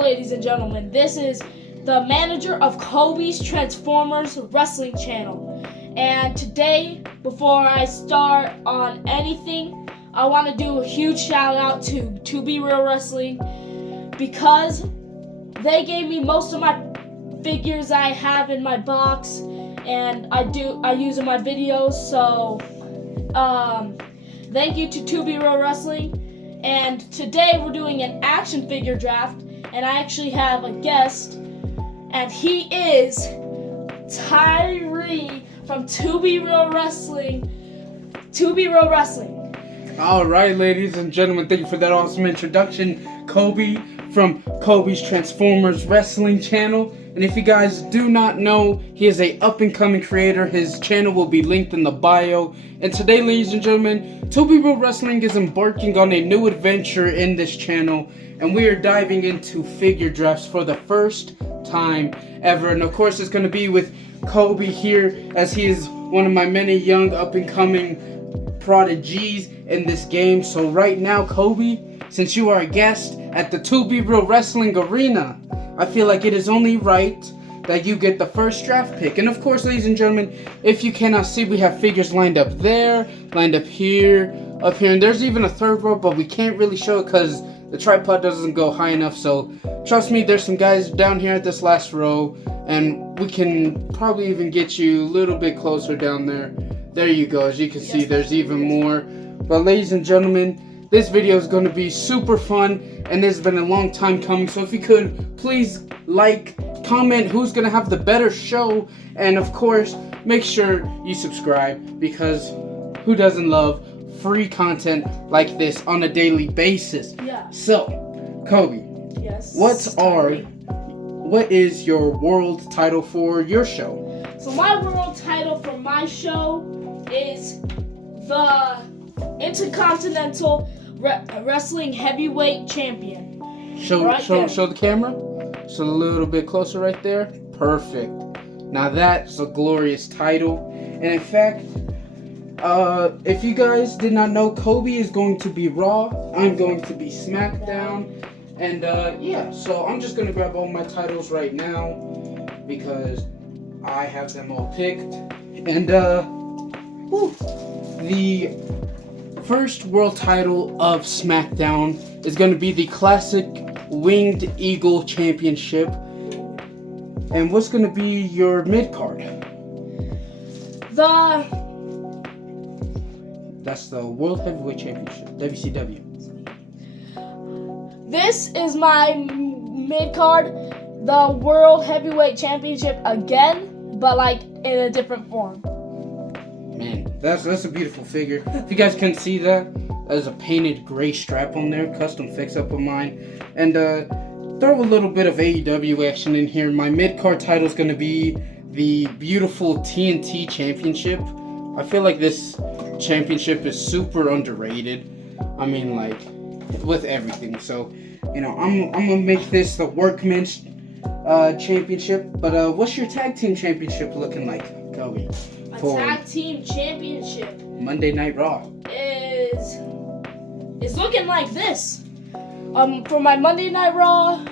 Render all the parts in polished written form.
Hello, ladies and gentlemen. This is the manager of Kobe's Transformers Wrestling channel. And today, before I start on anything, I want to do a huge shout out to 2BREAL Wrestling because they gave me most of my figures I have in my box and I use in my videos. So thank you to 2BREAL Wrestling. And today we're doing an action figure draft, and I actually have a guest, and he is Tyree from 2BREAL Wrestling. 2BREAL Wrestling. All right, ladies and gentlemen, thank you for that awesome introduction, Kobe from Kobe's Transformers Wrestling channel. And if you guys do not know, he is a up-and-coming creator. His channel will be linked in the bio. And today, ladies and gentlemen, 2BREAL Wrestling is embarking on a new adventure in this channel, and we are diving into figure drafts for the first time ever. And of course, it's going to be with Kobe here, as he is one of my many young up-and-coming prodigies in this game. So right now, Kobe, since you are a guest at the 2BREAL Wrestling Arena, I feel like it is only right that you get the first draft pick. And of course, ladies and gentlemen, if you cannot see, we have figures lined up there, lined up here, and there's even a third row, but we can't really show it because the tripod doesn't go high enough. So trust me, there's some guys down here at this last row, and we can probably even get you a little bit closer down there. There you go. As you can see, there's even more. But ladies and gentlemen, this video is going to be super fun, and it's been a long time coming. So if you could, please like, comment who's going to have the better show, and of course, make sure you subscribe, because who doesn't love free content like this on a daily basis? Yeah. So, Kobe, Yes. what is your world title for your show? So my world title for my show is the Intercontinental Wrestling Heavyweight Champion. Show the camera. So a little bit closer right there. Perfect. Now that's a glorious title. And in fact, if you guys did not know, Kobe is going to be Raw. I'm going to be SmackDown. And yeah, so I'm just gonna grab all my titles right now because I have them all picked. And the first world title of SmackDown is going to be the classic Winged Eagle Championship. And what's going to be your mid card? That's the World Heavyweight Championship, WCW. This is my mid card, the World Heavyweight Championship again, but like in a different form. Man, that's a beautiful figure. If you guys couldn't see that, there's a painted gray strap on there, custom fix up of mine. And throw a little bit of AEW action in here. My mid-card title is going to be the beautiful TNT Championship. I feel like this championship is super underrated. I mean, like, with everything. So, you know, I'm going to make this the Workman's Championship. But what's your tag team championship looking like, Kobe? Tag team championship Monday Night Raw is looking like this. For my Monday Night Raw.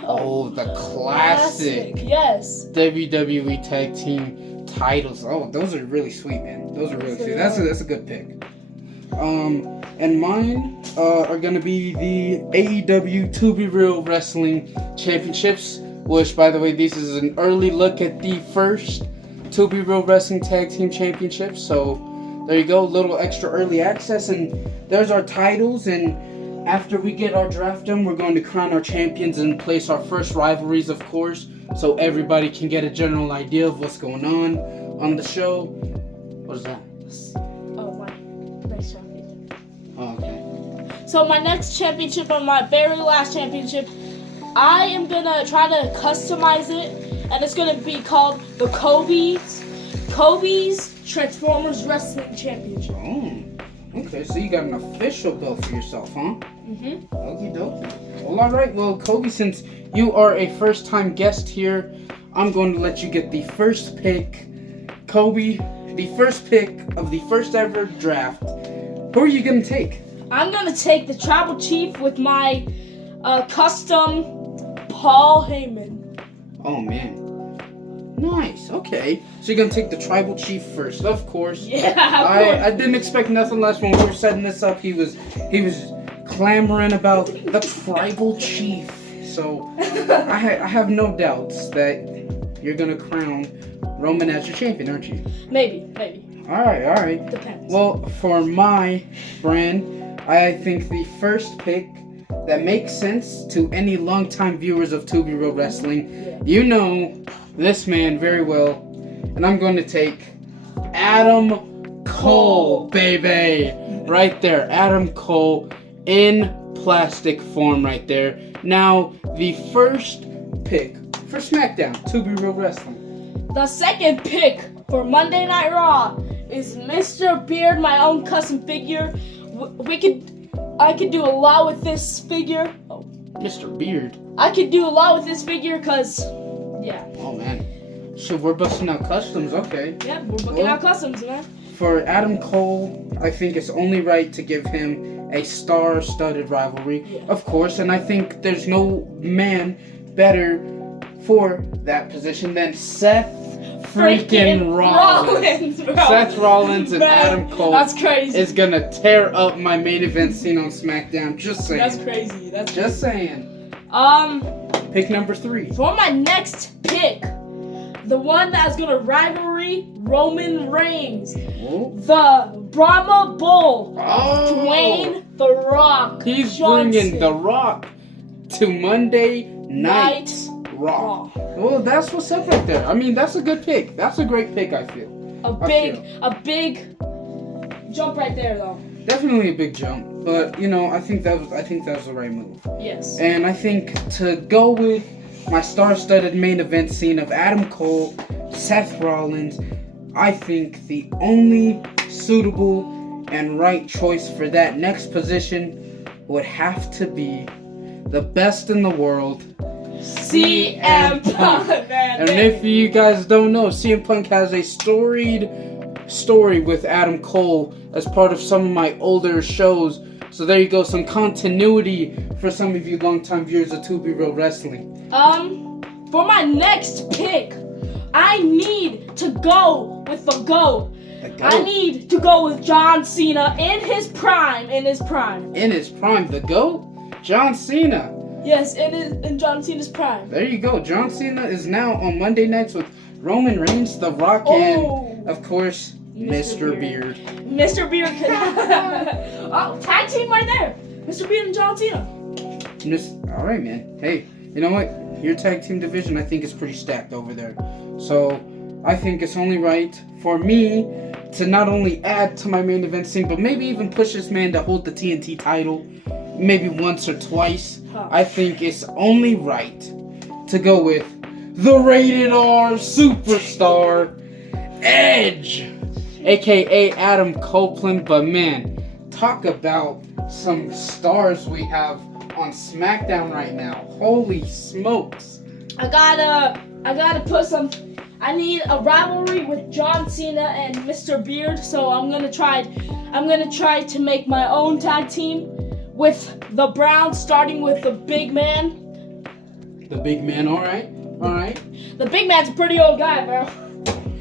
The classic. Yes. WWE Tag Team titles. Oh, those are really sweet, man. Those are really sweet. That's a good pick. And mine are gonna be the AEW 2BREAL Wrestling Championships, which, by the way, this is an early look at the first 2BREAL Wrestling Tag Team Championship. So there you go, little extra early access, and there's our titles. And after we get our draft done, we're going to crown our champions and place our first rivalries, of course, so everybody can get a general idea of what's going on the show. What is that? Oh, my next championship. Oh, okay. So my next championship, or my very last championship, I am gonna try to customize it, and it's gonna be called the Kobe's Transformers Wrestling Championship. Oh, okay. So you got an official belt for yourself, huh? Mhm. Okie dokie. Well, all right. Well, Kobe, since you are a first-time guest here, I'm going to let you get the first pick. Kobe, the first pick of the first ever draft. Who are you gonna take? I'm gonna take the Tribal Chief with my custom Paul Heyman. Oh man. Nice. Okay. So you're gonna take the tribal chief first, of course. Yeah, of course. I didn't expect nothing less when we were setting this up. He was clamoring about the tribal chief. So I have no doubts that you're gonna crown Roman as your champion, aren't you? Maybe. All right. Depends. Well, for my brand, I think the first pick that makes sense to any longtime viewers of 2BREAL Wrestling, you know this man very well, and I'm going to take Adam Cole, baby, right there. Adam Cole in plastic form right there. Now, the first pick for SmackDown, 2BREAL Wrestling. The second pick for Monday Night Raw is Mr. Beard, my own custom figure. I could do a lot with this figure. Oh. Mr. Beard. I could do a lot with this figure because, yeah. Oh man. Shit, we're busting out customs, okay. Yeah, we're booking out customs, man. For Adam Cole, I think it's only right to give him a star-studded rivalry, of course, and I think there's no man better for that position than Seth freaking Rollins. Bro. Seth Rollins and Adam Cole. That's crazy. Is gonna tear up my main event scene on SmackDown. Just saying. That's crazy. Just saying. Pick number 3. For my next pick, the one that's gonna rivalry Roman Reigns, the Brahma Bull, Dwayne The Rock. He's Johnson. bringing The Rock to Monday Night Raw. Well, that's what's up right there. I mean, that's a good pick. That's a great pick, I feel. A big jump right there, though. Definitely a big jump, but you know, I think that was the right move. Yes. And I think to go with my star-studded main event scene of Adam Cole, Seth Rollins, I think the only suitable and right choice for that next position would have to be the best in the world, CM Punk. And if you guys don't know, CM Punk has a storied story with Adam Cole as part of some of my older shows. So there you go, some continuity for some of you longtime viewers of 2BREAL Wrestling. For my next pick, I need to go with the GOAT. I need to go with John Cena in his prime. In his prime, the GOAT? John Cena. Yes, in John Cena's prime. There you go. John Cena is now on Monday nights with Roman Reigns, The Rock, and, of course, Mr. Beard. Mr. Beard. Tag team right there. Mr. Beard and John Cena. All right, man. Hey, you know what? Your tag team division, I think, is pretty stacked over there. So, I think it's only right for me to not only add to my main event scene, but maybe even push this man to hold the TNT title maybe once or twice. I think it's only right to go with the Rated R Superstar, Edge, aka Adam Copeland. But man, talk about some stars we have on SmackDown right now. Holy smokes. I gotta put some. I need a rivalry with John Cena and Mr. Beard, so I'm gonna try to make my own tag team with the Browns, starting with the Big Man. The Big Man, all right. The Big Man's a pretty old guy, bro.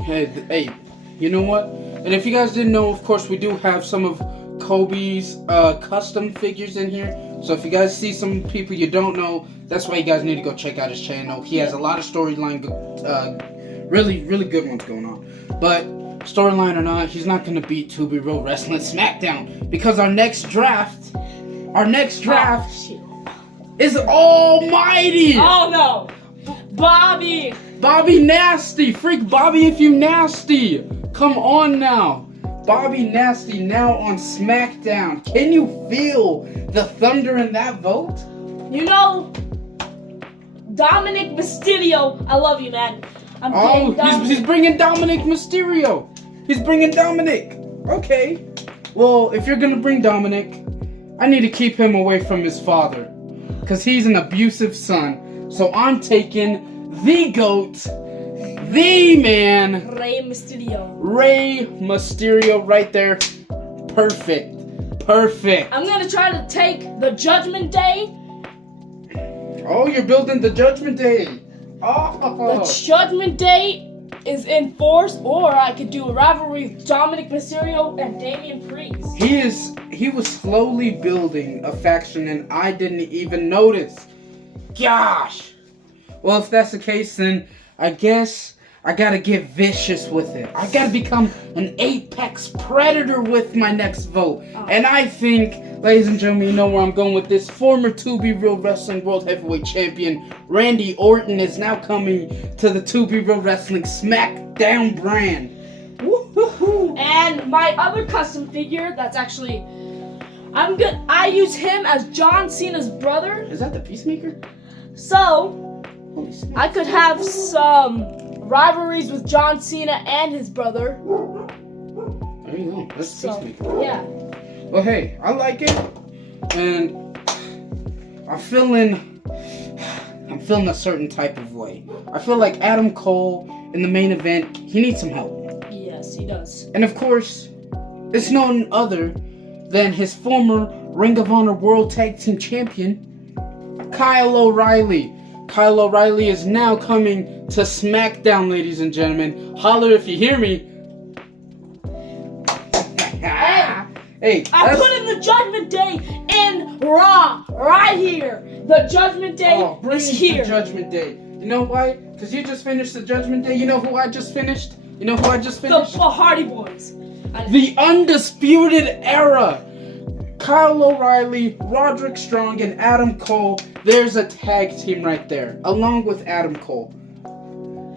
Hey, you know what? And if you guys didn't know, of course, we do have some of Kobe's custom figures in here. So if you guys see some people you don't know, that's why you guys need to go check out his channel. He has a lot of storyline, really good ones going on. But storyline or not, he's not going to beat 2BREAL Wrestling SmackDown, because our next draft is almighty. Oh no, Bobby Nasty, freak Bobby if you nasty. Come on now. Bobby Nasty now on SmackDown. Can you feel the thunder in that vote? You know, Dominic Mysterio, I love you, man. He's bringing Dominic Mysterio. He's bringing Dominic. Okay. Well, if you're going to bring Dominic, I need to keep him away from his father, because he's an abusive son. So I'm taking the GOAT, the man, Rey Mysterio. Rey Mysterio right there. Perfect. I'm going to try to take the Judgment Day. Oh, you're building the Judgment Day. Oh. The Judgment Day is in force, or I could do a rivalry with Dominic Mysterio and Damian Priest. He was slowly building a faction and I didn't even notice. Gosh. Well, if that's the case, then I guess I gotta get vicious with it. I gotta become an apex predator with my next vote. And I think, ladies and gentlemen, you know where I'm going with this. Former 2BREAL Wrestling World Heavyweight Champion Randy Orton is now coming to the 2BREAL Wrestling SmackDown brand. Woo-hoo-hoo. And my other custom figure, that's actually, I use him as John Cena's brother. Is that the Peacemaker? So, Holy snap. I could have some rivalries with John Cena and his brother. There you go. That's So, Peacemaker. yeah. Well, hey, I like it, and I'm feeling a certain type of way. I feel like Adam Cole in the main event, he needs some help. Yes, he does. And of course, it's none other than his former Ring of Honor World Tag Team Champion, Kyle O'Reilly. Kyle O'Reilly is now coming to SmackDown, ladies and gentlemen. Holler if you hear me. Hey, I put in the Judgment Day in Raw, right here. The Judgment Day bring is the here. Judgment Day. You know why? Because you just finished the Judgment Day. You know who I just finished? The Hardy Boys. The Undisputed Era. Kyle O'Reilly, Roderick Strong, and Adam Cole. There's a tag team right there, along with Adam Cole.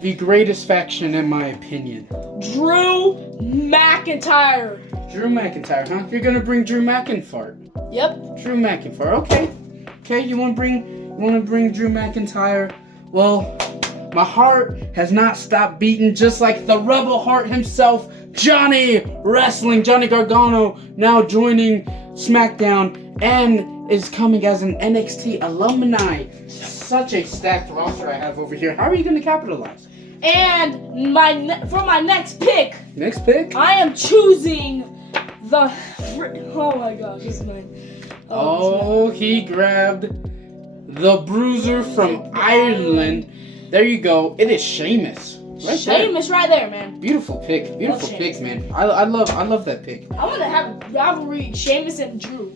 The greatest faction, in my opinion. Drew McIntyre. Drew McIntyre, huh? You're gonna bring Drew McIntyre. Yep. Drew McIntyre. Okay. You wanna bring Drew McIntyre? Well, my heart has not stopped beating, just like the Rebel Heart himself, Johnny Gargano, now joining SmackDown and is coming as an NXT alumni. Such a stacked roster I have over here. How are you gonna capitalize? And for my next pick, I am choosing the. Oh my gosh, this is mine. He grabbed the Bruiser from Ireland. There you go. It is Sheamus. Right there, man. Beautiful pick, man. I love that pick. I want to have a rivalry, Sheamus and Drew.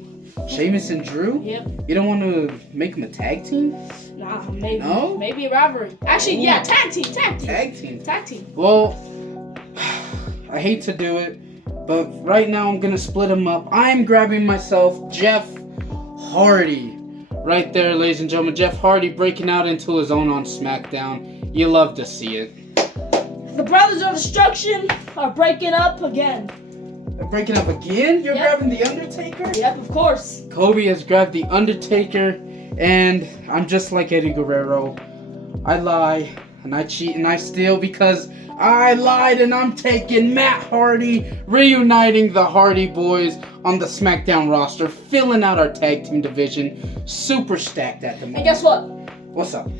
Sheamus and Drew? Yep. You don't want to make them a tag team? Nah, maybe. No? Maybe a rivalry. Actually, yeah, tag team. Well, I hate to do it, but right now I'm gonna split them up. I'm grabbing myself Jeff Hardy. Right there, ladies and gentlemen. Jeff Hardy breaking out into his own on SmackDown. You love to see it. The Brothers of Destruction are breaking up again. They're breaking up again? You're Yep. grabbing The Undertaker? Yep, of course. Kobe has grabbed The Undertaker, and I'm just like Eddie Guerrero. I lie, and I cheat, and I steal because I lied, and I'm taking Matt Hardy, reuniting the Hardy Boys on the SmackDown roster, filling out our tag team division, super stacked at the moment. And guess what? What's up?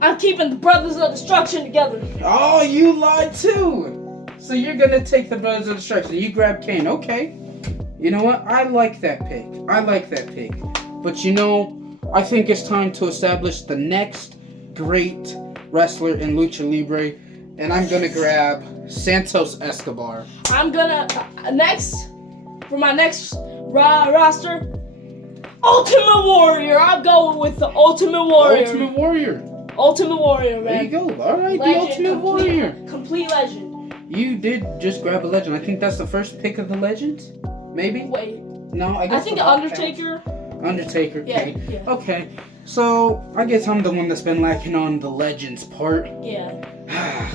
I'm keeping the Brothers of Destruction together. Oh, you lied too! So you're gonna take the Brothers of Destruction. You grab Kane, okay. You know what? I like that pick. But you know, I think it's time to establish the next great wrestler in Lucha Libre. And I'm gonna grab Santos Escobar. I'm gonna, for my next roster, Ultimate Warrior. I'm going with the Ultimate Warrior. Ultimate Warrior, man. There you go. Alright, the Legend, Ultimate Warrior. Complete legend. You did just grab a legend. I think that's the first pick of the legends? Maybe? Wait. No, I I guess think the the Undertaker. Undertaker, okay. Yeah. Okay, so I guess I'm the one that's been lacking on the legends part. Yeah.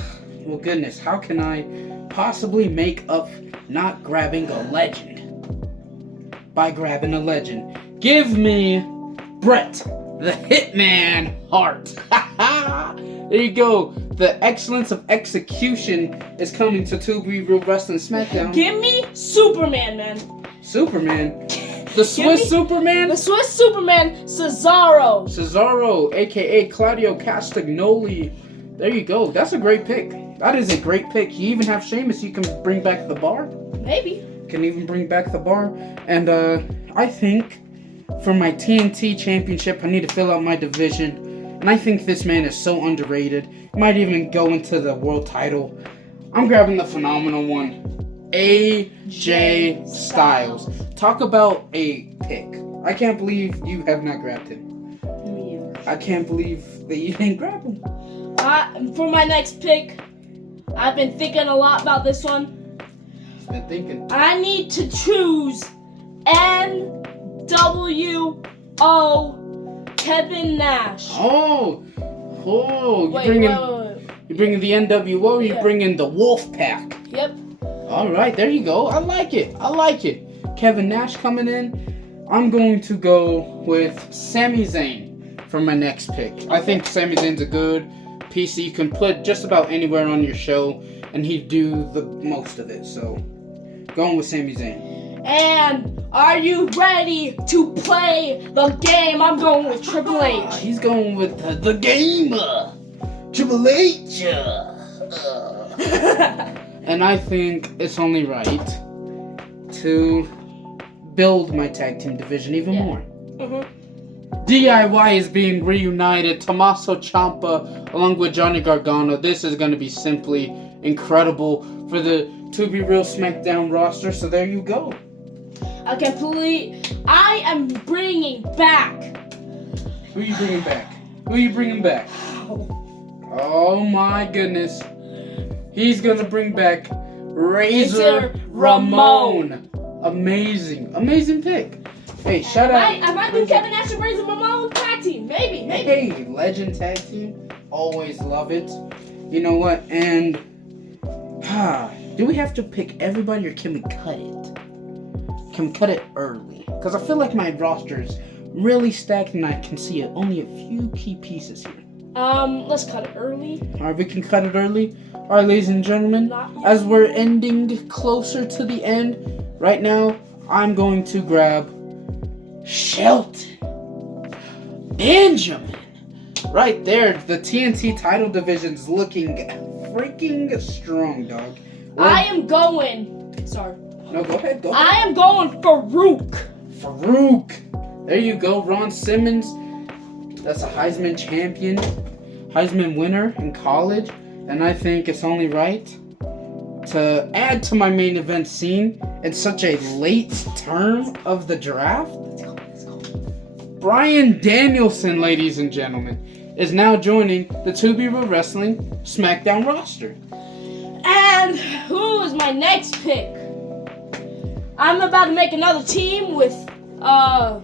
Well, goodness, how can I possibly make up not grabbing a legend? By grabbing a legend. Give me Bret the Hitman Hart. There you go. The excellence of execution is coming to 2BREAL Wrestling SmackDown. Give me Superman, man. Superman? The Swiss Superman? The Swiss Superman, Cesaro. Cesaro, aka Claudio Castagnoli. There you go. That's a great pick. That is a great pick. You even have Sheamus. You can bring back the bar. Maybe. Can even bring back the bar. And I think for my TNT championship. I need to fill out my division. And I think this man is so underrated. He might even go into the world title. I'm grabbing the phenomenal one. AJ Styles. Talk about a pick. I can't believe you have not grabbed him. Me either. I can't believe that you didn't grab him. For my next pick, I've been thinking a lot about this one. Just been thinking. I need to choose NWO Kevin Nash. Oh, Wait, you're bringing the NWO, or you're Yeah. bringing the Wolf Pack. Yep. All right, there you go. I like it. Kevin Nash coming in. I'm going to go with Sami Zayn for my next pick. I think Sami Zayn's a good piece that you can put just about anywhere on your show, and he'd do the most of it. So, going with Sami Zayn. And are you ready to play the game? I'm going with Triple H. He's going with the gamer, Triple H. And I think it's only right to build my tag team division even more. DIY is being reunited. Tommaso Ciampa along with Johnny Gargano. This is going to be simply incredible for the 2BREAL SmackDown roster. So there you go. I am bringing back. Who are you bringing back? Oh my goodness. He's going to bring back Razor Ramon. Amazing pick. Hey, shout out. I might do Kevin Nash and Razor Ramon tag team. Maybe. Hey, legend tag team. Always love it. You know what? And do we have to pick everybody, or can we cut it? Can we cut it early? Because I feel like my roster is really stacked, and I can see only a few key pieces here. Let's cut it early. All right, we can cut it early. All right, ladies and gentlemen, as we're ending closer to the end, right now, I'm going to grab Shelton Benjamin. Right there, the TNT title division's looking freaking strong, dog. I am going. Sorry. No, go ahead. I am going Farouk. There you go, Ron Simmons. That's a Heisman champion, Heisman winner in college. And I think it's only right to add to my main event scene in such a late term of the draft. Let's go. Bryan Danielson, ladies and gentlemen, is now joining the 2BREAL Wrestling SmackDown roster. And who is my next pick? I'm about to make another team with I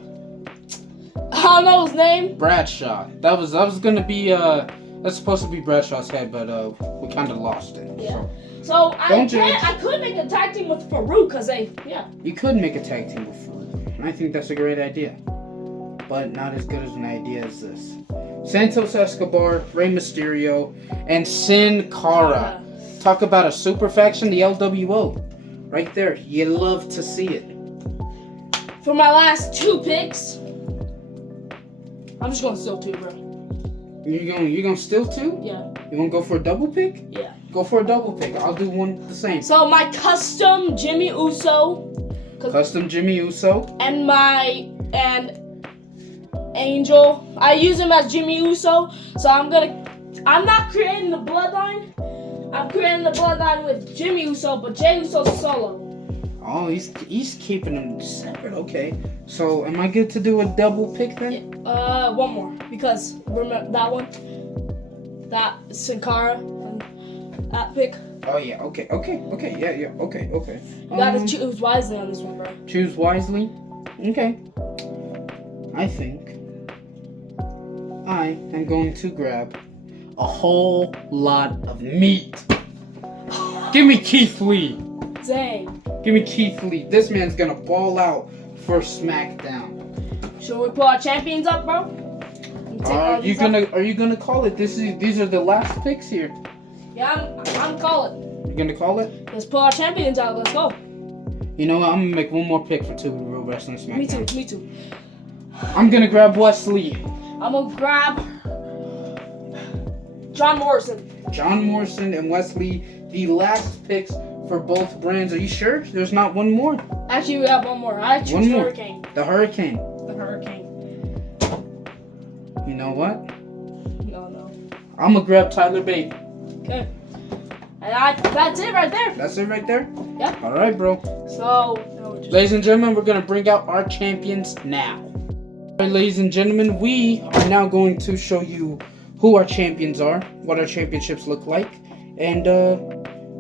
don't know his name. Bradshaw. That was gonna be that's supposed to be Bradshaw's head, but we kind of lost it. Yeah. So I judge. could make a tag team with Farouk because You could make a tag team with Farouk, and I think that's a great idea, but not as good as an idea as this. Santos Escobar, Rey Mysterio, and Sin Cara. Talk about a super faction, the LWO. Right there, you love to see it. For my last two picks, I'm just going to steal two, bro. You're gonna steal two? Yeah. You wanna go for a double pick? Yeah. Go for a double pick. I'll do one the same. So my custom Jimmy Uso. Custom Jimmy Uso. And Angel. I use him as Jimmy Uso. So I'm not creating the bloodline. I'm creating the bloodline with Jimmy Uso, but Jey Uso's solo. Oh, he's keeping them separate. Okay. So am I good to do a double pick then? One more, because remember that one, that Sin Cara, and that pick. Oh yeah. Okay. Yeah. Okay. You gotta choose wisely on this one, bro. Choose wisely. Okay. I think I am going to grab a whole lot of meat. Give me Keith Lee. Dang. Give me Keith Lee. This man's gonna ball out for SmackDown. Should we pull our champions up, bro? Are you gonna call it? These are the last picks here. Yeah, I'm calling. You're gonna call it? Let's pull our champions out. Let's go. You know what? I'm gonna make one more pick for 2BREAL Wrestling SmackDown. Me too. I'm gonna grab Wesley. I'm gonna grab John Morrison. John Morrison and Wesley, the last picks for both brands. Are you sure? There's not one more. Actually, we have one more. I choose One more. Hurricane. The Hurricane. know what? No. I'm gonna grab Tyler Bate. Okay. And that's it right there. That's it right there? Yep. All right, bro. So, ladies and gentlemen, we're gonna bring out our champions now. All right, ladies and gentlemen, we are now going to show you who our champions are, what our championships look like, and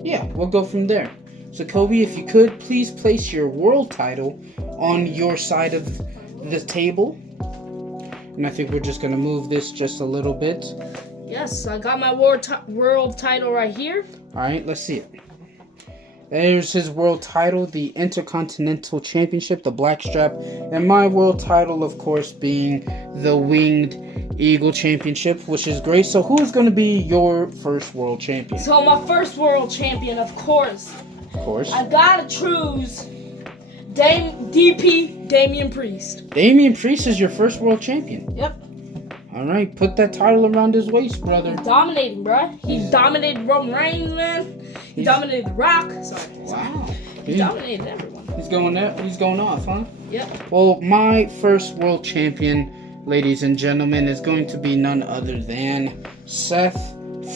yeah, we'll go from there. So, Kobe, if you could, please place your world title on your side of the table. And I think we're just gonna move this just a little bit. yes, I got my world title right here. All right, let's see it. There's his world title, the Intercontinental Championship, the black strap, and my world title, of course, being the Winged Eagle Championship, which is great. So who's going to be your first world champion? So my first world champion, of course. Of course. I gotta choose Damian Priest. Damian Priest is your first world champion. Yep. All right, put that title around his waist, brother. He's dominating, bro. He dominated Roman Reigns, man. He dominated The Rock. Sorry. Wow. He dominated everyone. He's going off, huh? Yep. Well, my first world champion, ladies and gentlemen, is going to be none other than Seth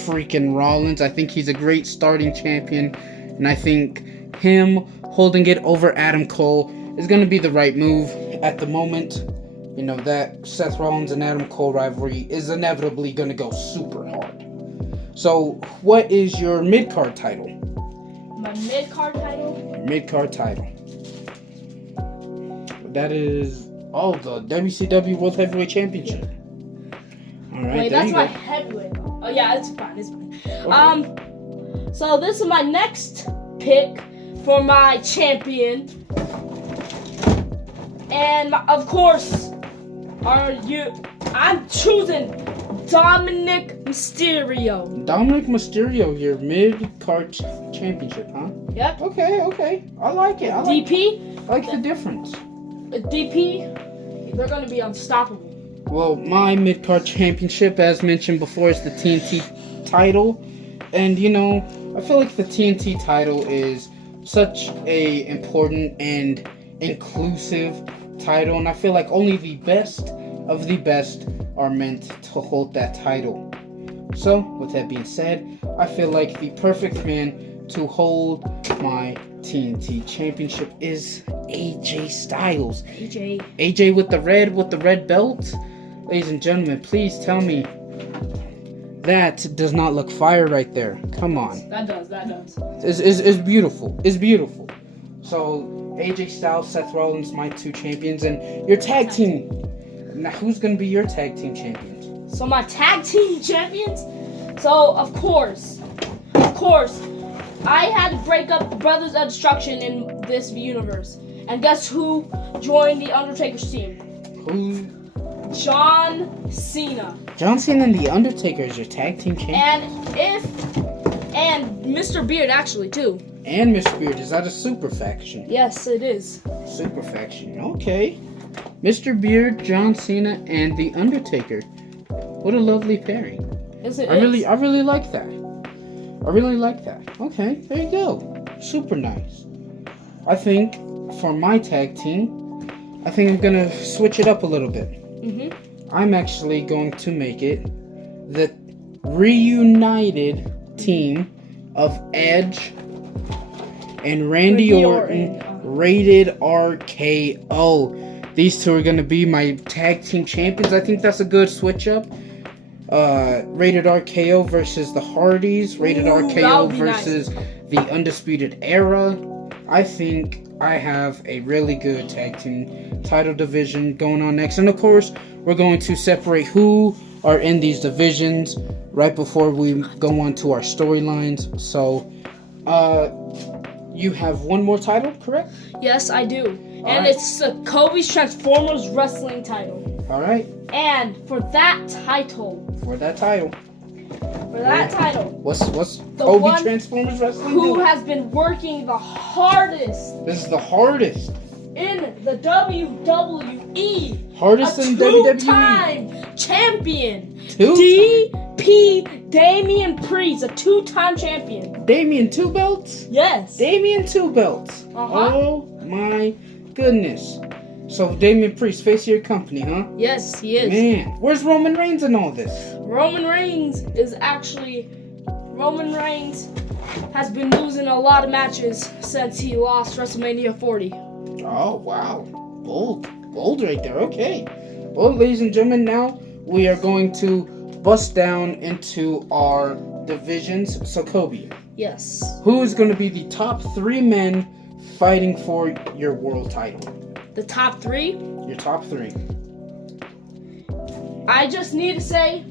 freaking Rollins. I think he's a great starting champion, and I think him holding it over Adam Cole is going to be the right move at the moment. You know, that Seth Rollins and Adam Cole rivalry is inevitably going to go super hard. So, what is your mid-card title? My mid-card title? Your mid-card title. That is, the WCW World Heavyweight Championship. All right, wait, there that's you my go. heavyweight. Oh, yeah, it's fine. Okay. So this is my next pick for my champion. And, of course, I'm choosing Dominic Mysterio. Dominic Mysterio, your mid-card championship, huh? Yep. Okay. I like it. I DP. like the difference. DP, they're going to be unstoppable. Well, my mid-card championship, as mentioned before, is the TNT title. And, you know, I feel like the TNT title is such a important and inclusive title. And I feel like only the best of the best are meant to hold that title. So, with that being said, I feel like the perfect man to hold my TNT championship is AJ Styles. AJ with the red belt. Ladies and gentlemen, please tell me that does not look fire right there. Come on. That does. It's beautiful. It's beautiful. So, AJ Styles, Seth Rollins, my two champions, and your tag team. Now, who's going to be your tag team champions? So, my tag team champions? So, of course, I had to break up the Brothers of Destruction in this universe. And guess who joined the Undertaker's team? Who? John Cena. John Cena and the Undertaker is your tag team champion? And Mr. Beard, actually, too. And Mr. Beard, is that a super faction? Yes, it is. Super faction, okay. Mr. Beard, John Cena, and the Undertaker. What a lovely pairing. Yes, it I is. really like that. I really like that. Okay, there you go. Super nice. I think for my tag team, I think I'm gonna switch it up a little bit. I'm actually going to make it the reunited team of Edge and Randy Orton, rated RKO. These two are going to be my tag team champions. I think that's a good switch up. Rated RKO versus the Hardys. Rated RKO versus the Undisputed Era. I think I have a really good tag team title division going on next. And of course, we're going to separate who are in these divisions right before we go on to our storylines. So, you have one more title, correct? Yes, I do. And it's the Kobe's Transformers Wrestling title. All right. And for that title. What's the Kobe one Transformers Wrestling? Who has been working the hardest. This is the hardest. In the WWE. Hardest in WWE. Two-time champion. Two-time. Damian Priest, a two-time champion. Damian 2 belts? Yes. Damian 2 belts. Uh-huh. Oh my goodness. So Damian Priest, face of your company, huh? Yes, he is. Man, where's Roman Reigns in all this? Roman Reigns has been losing a lot of matches since he lost WrestleMania 40. Oh, wow. Bold right there. Okay. Well, ladies and gentlemen, now we are going to bust down into our divisions. So, Kobe, Yes. who is going to be the top 3 men fighting for your world title? The top 3? Your top 3. I just need to say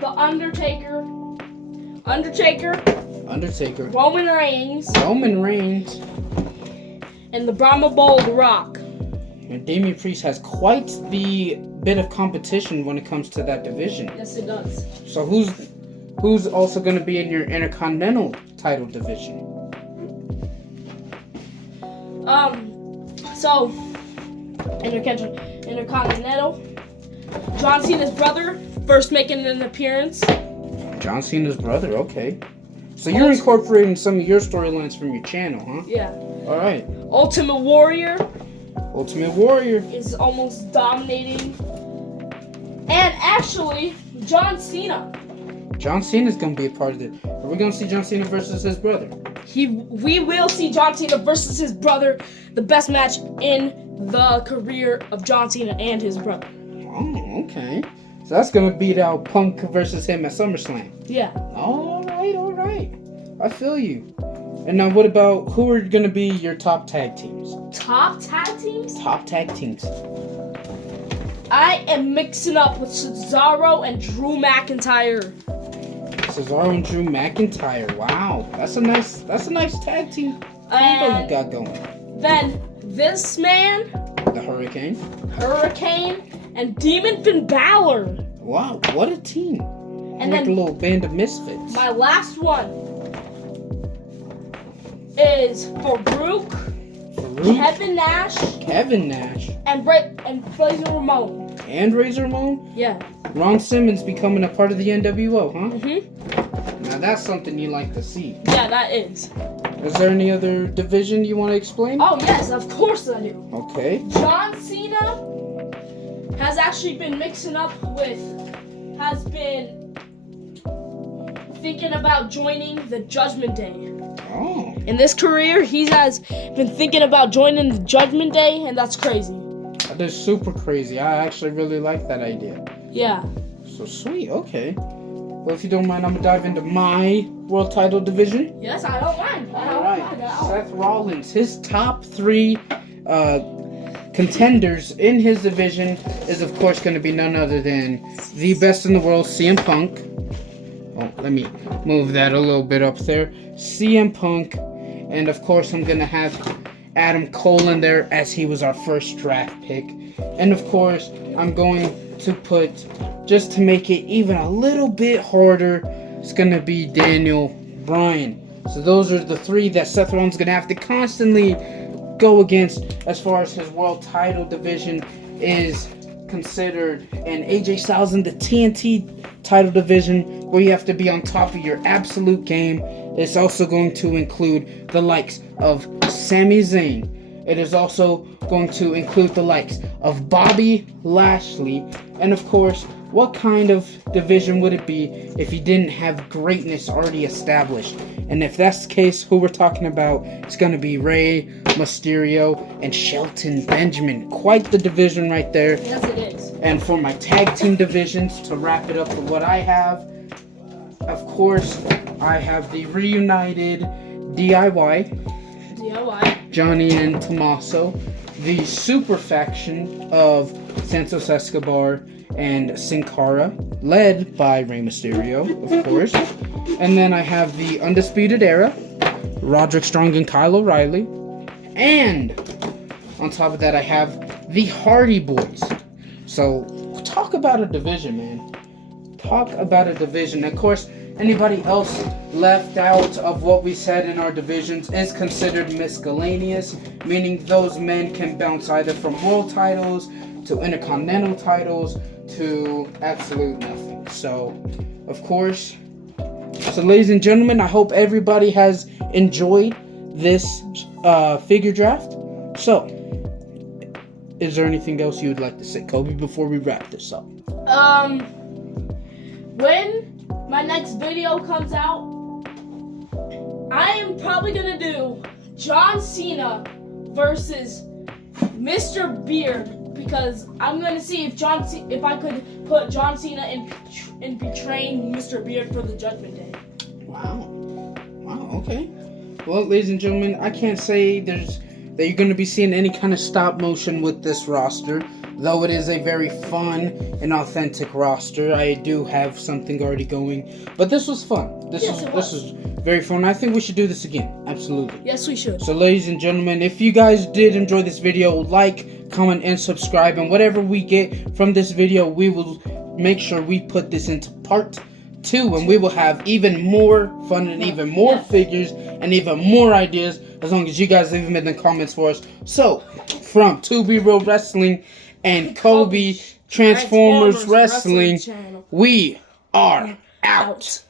The Undertaker, Roman Reigns, and the Brahma Bull, The Rock. And Damian Priest has quite the bit of competition when it comes to that division. Yes, it does. So who's also going to be in your Intercontinental title division? So Intercontinental, John Cena's brother, first making an appearance. John Cena's brother, okay. So you're incorporating some of your storylines from your channel, huh? Yeah. All right. Ultimate Warrior is almost dominating. And actually, John Cena. John Cena's going to be a part of it. Are we going to see John Cena versus his brother? We will see John Cena versus his brother, the best match in the career of John Cena and his brother. Oh, okay. So that's going to beat out Punk versus him at SummerSlam. Yeah. All right. I feel you. And now what about who are going to be your top tag teams? Top tag teams? Top tag teams. I am mixing up with Cesaro and Drew McIntyre. Cesaro and Drew McIntyre. Wow. That's a nice tag team combo you got going. Then this man, The Hurricane, and Demon Finn Balor. Wow, what a team. And like then a little band of misfits. My last one is Farouk, Kevin Nash, and Razor Ramon. And Razor Ramon? Yeah. Ron Simmons becoming a part of the NWO, huh? Mm-hmm. Now that's something you like to see. Yeah, that is. Is there any other division you want to explain? Oh, yes, of course I do. Okay. John Cena has actually been has been thinking about joining the Judgment Day. Oh. In this career, he has been thinking about joining the Judgment Day, and that's crazy. That is super crazy. I actually really like that idea. Yeah. So sweet, okay. Well, if you don't mind, I'm going to dive into my world title division. Yes, I don't mind. Seth Rollins, his top 3 contenders in his division is, of course, going to be none other than the best in the world, CM Punk. Oh, let me move that a little bit up there. CM Punk. And, of course, I'm going to have Adam Cole in there as he was our first draft pick. And, of course, I'm going to put, just to make it even a little bit harder, it's going to be Daniel Bryan. So those are the 3 that Seth Rollins is going to have to constantly go against as far as his world title division is considered. And AJ Styles in the TNT title division, where you have to be on top of your absolute game. It's also going to include the likes of Sami Zayn. It is also going to include the likes of Bobby Lashley. And of course, what kind of division would it be if you didn't have greatness already established? And if that's the case, who we're talking about is going to be Rey Mysterio and Shelton Benjamin. Quite the division right there. Yes, it is. And for my tag team divisions, to wrap it up with what I have, of course, I have the reunited DIY. Johnny and Tommaso. The super faction of Santos Escobar and Sin Cara, led by Rey Mysterio, of course. And then I have the Undisputed Era, Roderick Strong and Kyle O'Reilly. And on top of that, I have the Hardy Boys. So, talk about a division, man. Talk about a division. Of course, anybody else left out of what we said in our divisions is considered miscellaneous, meaning those men can bounce either from world titles to intercontinental titles to absolute nothing. So, of course, ladies and gentlemen, I hope everybody has enjoyed this figure draft. So, is there anything else you would like to say, Kobe, before we wrap this up? When my next video comes out, I am probably gonna do John Cena versus Mr. Beard, because I'm gonna see if I could put John Cena in betraying Mr. Beard for the Judgment Day. Wow, okay. Well, ladies and gentlemen, I can't say that you're going to be seeing any kind of stop motion with this roster, though it is a very fun and authentic roster. I do have something already going, but this was fun. This was very fun. I think we should do this again. Absolutely. Yes, we should. So, ladies and gentlemen, if you guys did enjoy this video, like, comment, and subscribe, and whatever we get from this video, we will make sure we put this into part 2, and we will have even more fun and even more figures and even more ideas, as long as you guys leave them in the comments for us. So, from 2BREAL Wrestling and Kobe Transformers Wrestling, we are out.